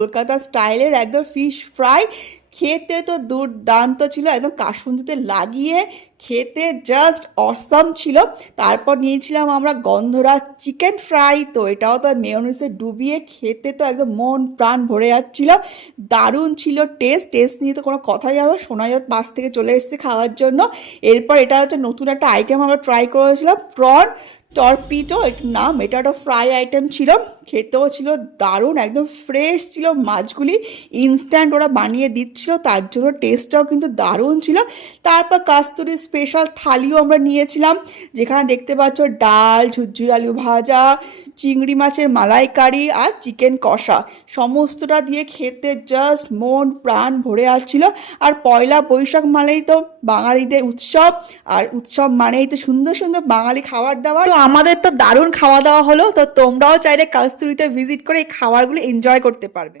কলকাতা স্টাইলের একদম fish fry. খেতে তো দুর্দান্ত ছিল, একদম কাসুন্দিতে লাগিয়ে খেতে জাস্ট অসম ছিল। তারপর নিয়েছিলাম আমরা গন্ধরাজ চিকেন ফ্রাই, তো এটাও তো মেয়োনিজে ডুবিয়ে খেতে তো একদম মন প্রাণ ভরে যাচ্ছিল। দারুণ ছিল টেস্ট, টেস্ট নিয়ে তো কোনো কথাই হবে। সোনাইয়ার পাশ থেকে চলে এসেছে খাওয়ার জন্য। এরপর এটা হচ্ছে নতুন একটা আইটেম আমরা ট্রাই করেছিলাম, প্রন টর্পিটো এটার নাম। এটা একটা ফ্রাই আইটেম ছিল, খেতেও ছিল দারুণ, একদম ফ্রেশ ছিল মাছগুলি, ইনস্ট্যান্ট ওরা বানিয়ে দিচ্ছিল, তার জন্য টেস্টটাও কিন্তু দারুণ ছিল। তারপর কাস্তুরি স্পেশাল থালিও আমরা নিয়েছিলাম, যেখানে দেখতে পাচ্ছ ডাল, ঝুরঝুরি আলু ভাজা, চিংড়ি মাছের মালাইকারি আর চিকেন কষা, সমস্তটা দিয়ে খেতে জাস্ট মন প্রাণ ভরে আসছিল। আর পয়লা বৈশাখ মানেই তো বাঙালিদের উৎসব, আর উৎসব মানেই তো সুন্দর সুন্দর বাঙালি খাবার দাবার। তো আমাদের তো দারুণ খাওয়া দাওয়া হলো, তো তোমরাও চাইলে কাস্তুরিতে ভিজিট করে এই খাবারগুলো এনজয় করতে পারবে।